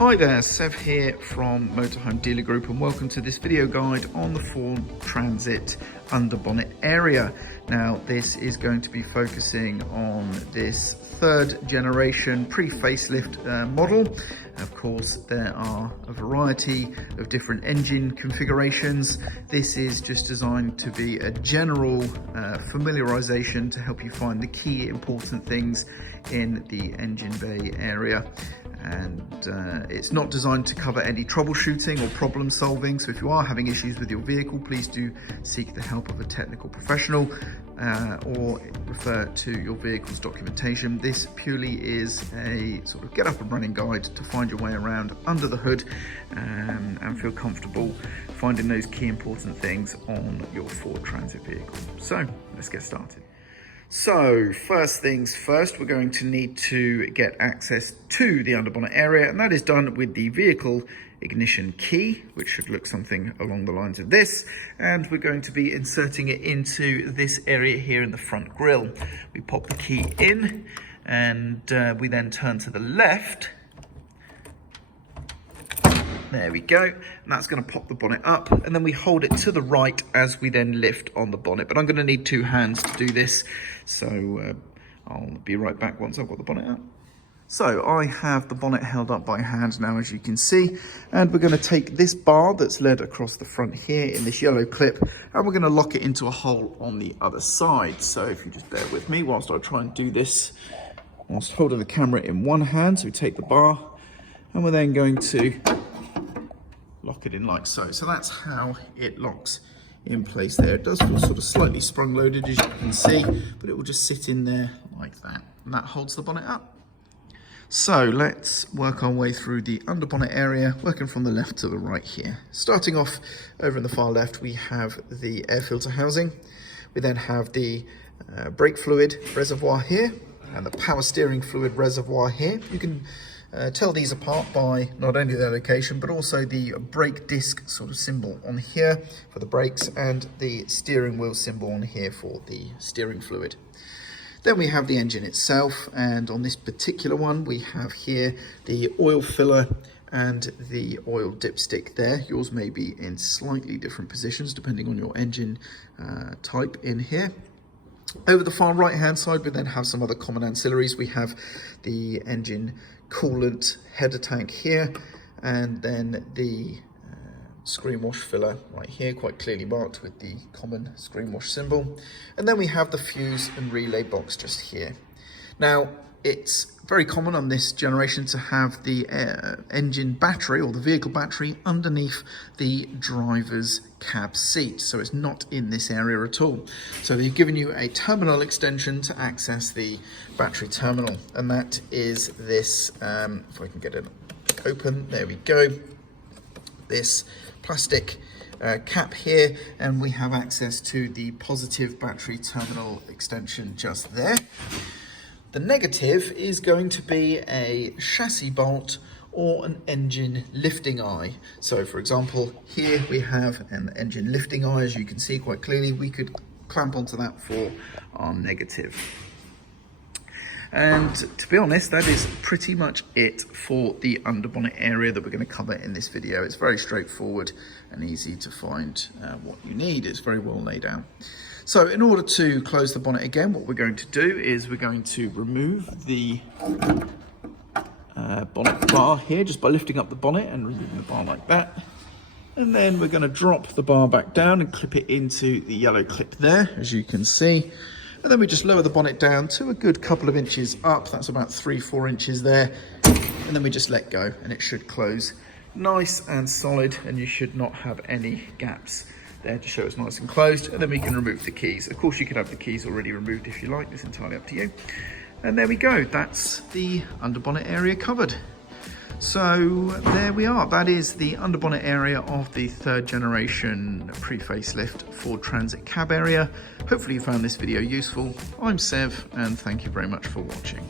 Hi there, Sev here from Motorhome Dealer Group, and welcome to this video guide on the Ford Transit underbonnet area. Now this is going to be focusing on this third generation pre-facelift model. Of course, there are a variety of different engine configurations. This is just designed to be a general familiarization to help you find the key important things in the engine bay area. And it's not designed to cover any troubleshooting or problem solving. So if you are having issues with your vehicle, please do seek the help of a technical professional or refer to your vehicle's documentation. This purely is a sort of get up and running guide to find your way around under the hood and feel comfortable finding those key important things on your Ford Transit vehicle. So let's get started. So first things first, we're going to need to get access to the underbonnet area, and that is done with the vehicle ignition key, which should look something along the lines of this. And we're going to be inserting it into this area here in the front grille. We pop the key in and we then turn to the left. There we go, and that's going to pop the bonnet up, and then we hold it to the right as we then lift on the bonnet. But I'm going to need two hands to do this, so I'll be right back once I've got the bonnet up. So I have the bonnet held up by hand now, as you can see, and we're going to take this bar that's led across the front here in this yellow clip, and we're going to lock it into a hole on the other side. So if you just bear with me whilst I try and do this whilst holding the camera in one hand. So we take the bar, and we're then going to lock it in like so. So that's how it locks in place there. It does feel sort of slightly sprung loaded, as you can see, but it will just sit in there like that, and that holds the bonnet up. So let's work our way through the underbonnet area, working from the left to the right here. Starting off over in the far left, we have the air filter housing. We then have the brake fluid reservoir here and the power steering fluid reservoir here. You can tell these apart by not only their location, but also the brake disc sort of symbol on here for the brakes and the steering wheel symbol on here for the steering fluid. Then we have the engine itself, and on this particular one we have here the oil filler and the oil dipstick there. Yours may be in slightly different positions depending on your engine type in here. Over the far right hand side we then have some other common ancillaries. We have the engine coolant header tank here, and then the screen wash filler right here, quite clearly marked with the common screen wash symbol. And then we have the fuse and relay box just here. Now it's very common on this generation to have the engine battery or the vehicle battery underneath the driver's cab seat, so it's not in this area at all. So they've given you a terminal extension to access the battery terminal, and that is this, if I can get it open, there we go, this plastic cap here, and we have access to the positive battery terminal extension just there. The negative is going to be a chassis bolt or an engine lifting eye. So for example, here we have an engine lifting eye, as you can see quite clearly. We could clamp onto that for our negative. And to be honest, that is pretty much it for the underbonnet area that we're going to cover in this video. It's very straightforward and easy to find what you need. It's very well laid out. So in order to close the bonnet again, what we're going to do is we're going to remove the bonnet bar here just by lifting up the bonnet and removing the bar like that. And then we're going to drop the bar back down and clip it into the yellow clip there, as you can see. And then we just lower the bonnet down to a good couple of inches up. That's about 3-4 inches there. And then we just let go, and it should close nice and solid, and you should not have any gaps there to show it's nice and closed. And then we can remove the keys. Of course, you could have the keys already removed if you like. It's entirely up to you. And there we go. That's the underbonnet area covered. So there we are. That is the underbonnet area of the third generation pre-facelift Ford Transit cab area. Hopefully you found this video useful. I'm Sev, and thank you very much for watching.